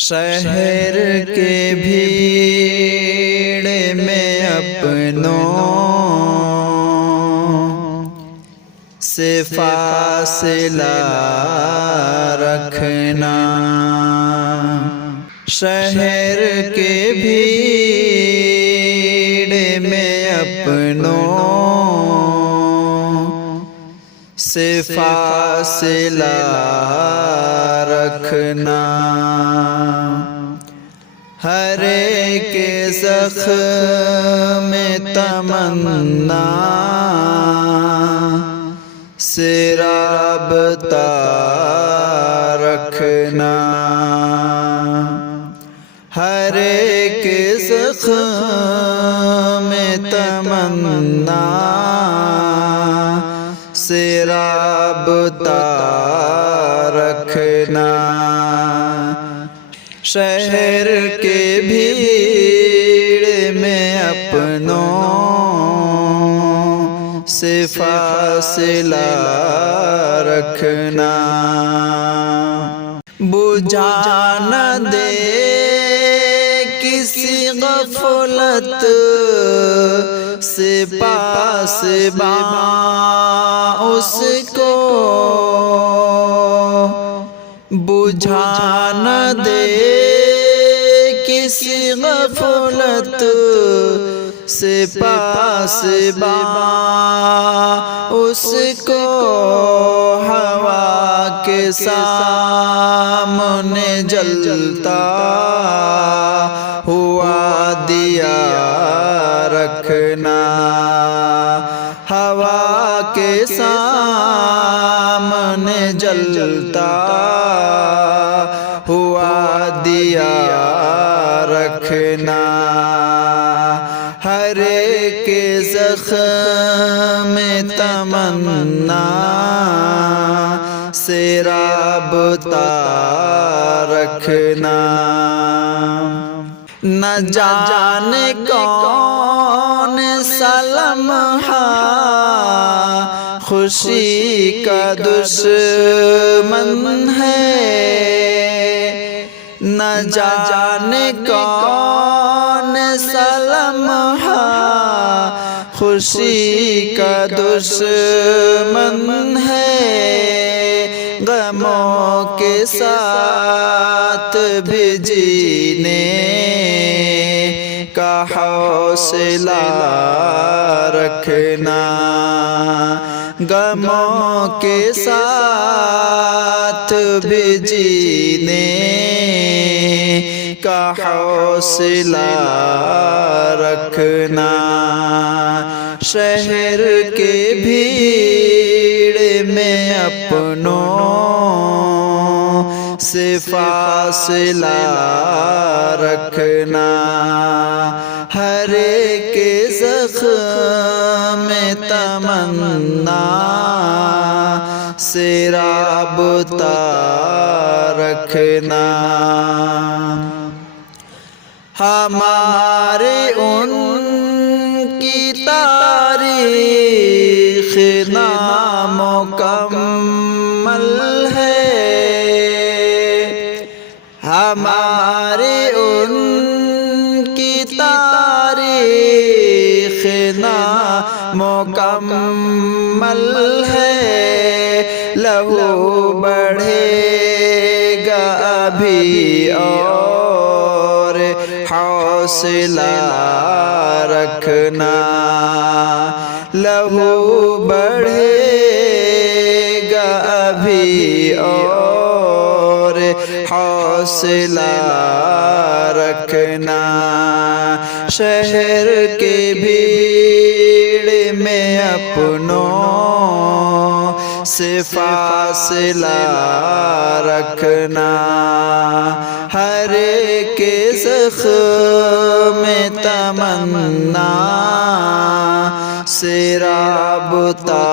شہر کے بھیڑ میں اپنوں سے فاصلہ رکھنا، شہر کے بھیڑ میں اپنوں سے فاصلہ رکھنا، ہر ایک زخم میں تمنا سے رابطہ رکھنا، ہر ایک زخم میں تمنا سے رابطہ رکھنا، شہر کے بھیڑ میں اپنوں سے فاصلہ رکھنا، بجھا نہ دے کسی غفلت سے پاسباں اس کو، بجھا نہ دے کسی غفلت سے پاسباں اس کو، ہوا کے سامنے جلتا ہوا دیا رکھنا، ہوا کے سامنے جلتا ہوا دیا رکھنا، ہر ایک زخم میں تمنا سے رابطہ رکھنا، نہ جانے کون سا لمحہ خوشی کا دشمن ہے، نہ جانے کون سا لمحہ خوشی کا دشمن ہے، غموں کے ساتھ بھی جینے کا حوصلہ رکھنا، غموں کے ساتھ بھی جینے کا حوصلہ رکھنا، شہر کے بھیڑ میں اپنوں سے فاصلہ رکھنا، ہر ایک زخم میں تمنا سے رابطہ رکھنا، ہمارے ان کی تاریخ نامکمل ہے، ہمارے ان کی تاریخ نامکمل ہے، لہو بڑھے گا ابھی اور حوصلہ رکھنا، لہو بڑھے گا ابھی اور حوصلہ رکھنا، شہر کے بھیڑ میں اپنوں سے فاصلہ رکھنا، ہر ایک زخم میں تمنا سے رابطہ